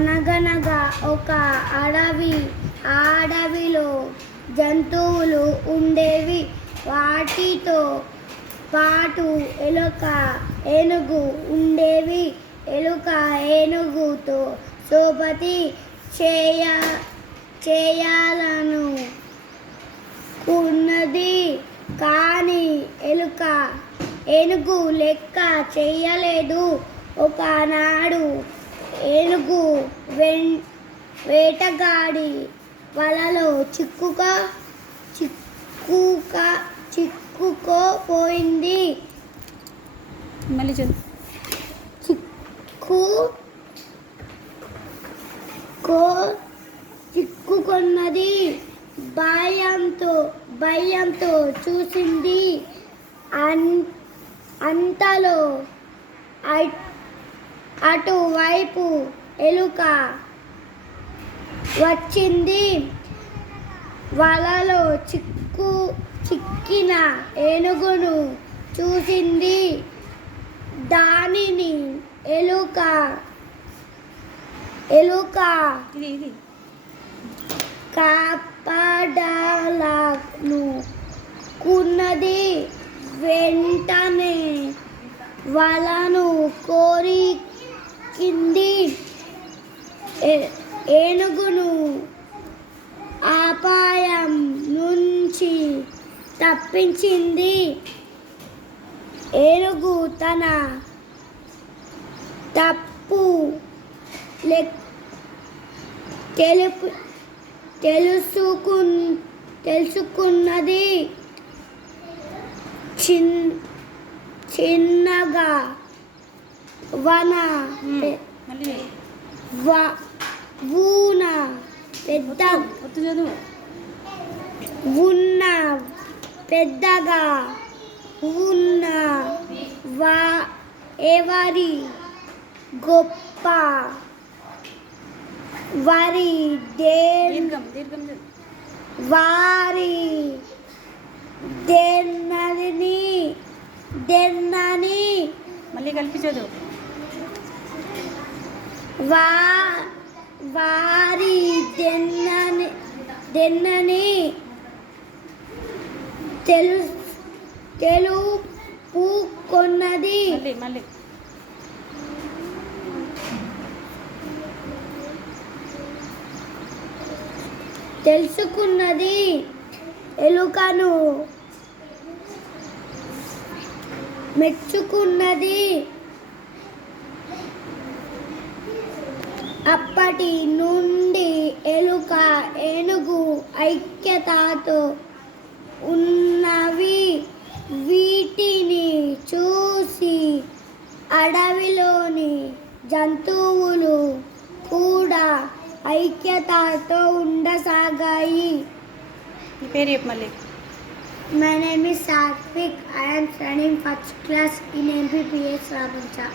అనగనగా ఒక అడవి. ఆ అడవిలో జంతువులు ఉండేవి. వాటితో పాటు ఎలుక, ఏనుగు ఉండేవి. ఎలుక ఏనుగుతో సోపతి చేయాలనుకున్నది. కానీ ఏనుగు లెక్క చేయలేదు. ఒకనాడు ఏనుగు వేటగాడి వలలో చిక్కుకుపోయింది. మళ్ళీ చిక్కుకున్నది. భయంతో చూసింది. అంతలో అటువైపు ఎలుక వచ్చింది. వలలో చిక్కిన ఏనుగును చూసింది. దానిని ఎలుక కాపాడాలనుకున్నది. వెంటనే వలను కొరికింది. ఏనుగును అపాయం నుంచి తప్పించింది. ఏనుగు తన తప్పు తెలుసుకున్నది. చిన్నగా పెద్దగా ఉన్న ఎవరి గొప్ప వారి దెన్నని మళ్ళీ కలిపి చదువు. వారి దెన్నని తెలుపుకొన్నది. మళ్ళీ తెలుసుకున్నది. ఎలుకను మెచ్చుకున్నది. అప్పటి నుండి ఎలుక ఏనుగు ఐక్యతతో ఉన్నవి. వీటిని చూసి అడవిలోని జంతువులు కూడా ఐక్యతతో ఉండసాగాయి. నీ పేరు చెప్పు మళ్ళీ. My name is Satvik. I am studying first class in MPPS Rabancha.